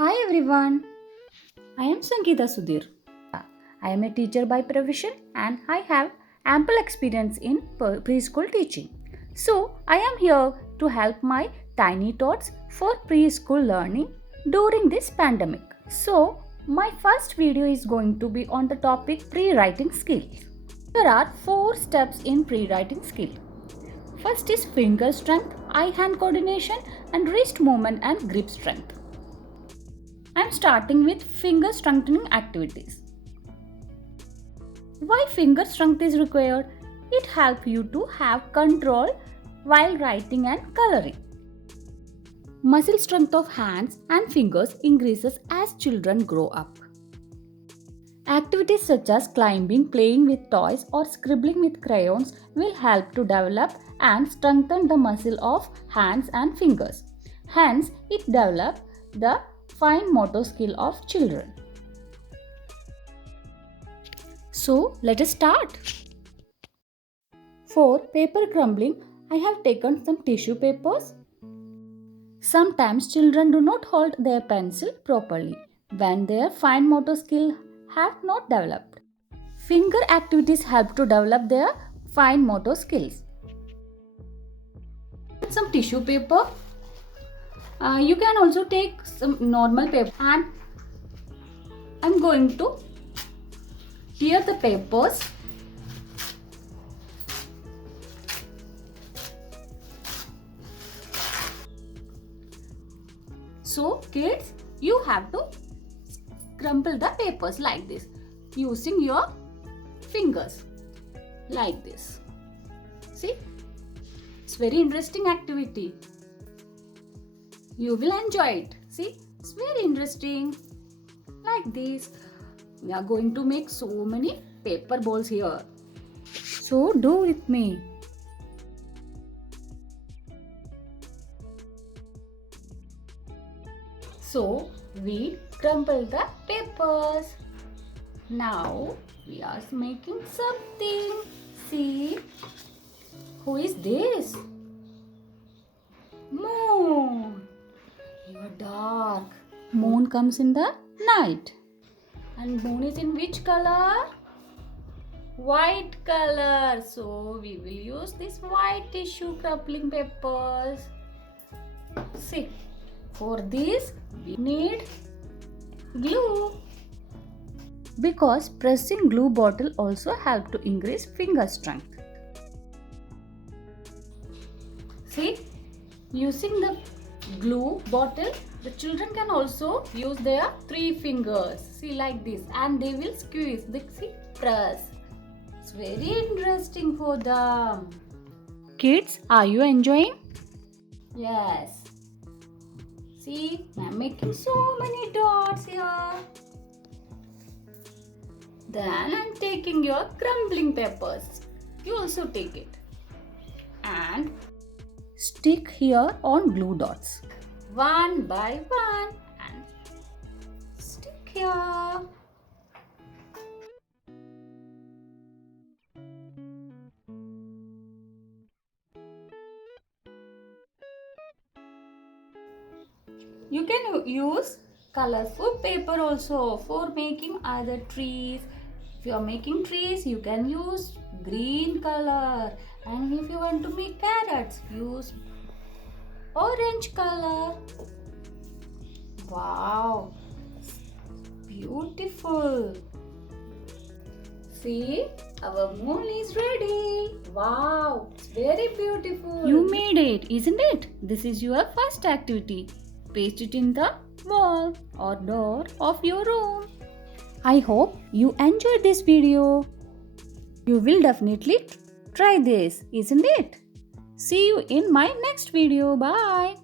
Hi everyone, I am Sangeetha'slearningtree. I am a teacher by profession and I have ample experience in preschool teaching. So, I am here to help my tiny tots for preschool learning during this pandemic. So, my first video is going to be on the topic pre-writing skills. There are 4 steps in pre-writing skill. First is finger strength, eye-hand coordination and wrist movement and grip strength. I am starting with finger strengthening activities. Why finger strength is required? It helps you to have control while writing and coloring. Muscle strength of hands and fingers increases as children grow up. Activities such as climbing, playing with toys or scribbling with crayons will help to develop and strengthen the muscle of hands and fingers. Hence, it develops the fine motor skill of children. So, let us start. For paper crumbling, I have taken some tissue papers. Sometimes children do not hold their pencil properly when their fine motor skill have not developed. Finger activities help to develop their fine motor skills. Some tissue paper. You can also take some normal paper and I'm going to tear the papers. So kids, you have to crumple the papers like this using your fingers like this. See, it's very interesting activity. You will enjoy it. See, it's very interesting. Like this. We are going to make so many paper balls here. So do with me. So we crumple the papers. Now we are making something. See, who is this? Moon. You are dark. Moon comes in the night. And moon is in which color? White color. So we will use this white tissue crumpling papers. See, for this we need glue. Because pressing glue bottle also help to increase finger strength. See, using the glue bottle, the children can also use their 3 fingers. See, like this, and they will squeeze. See, press. It's very interesting for them. Kids, are you enjoying? Yes. See, I'm making so many dots here. Then I'm taking your crumbling papers. You also take it. And stick here on glue dots. One by one. And stick here. You can use colorful paper also for making either trees. If you are making trees, you can use green color. And if you want to make carrots, use orange color. Wow, beautiful. See, our moon is ready. Wow, it's very beautiful. You made it, isn't it? This is your first activity. Paste it in the wall or door of your room. I hope you enjoyed this video. You will definitely try this, isn't it? See you in my next video. Bye.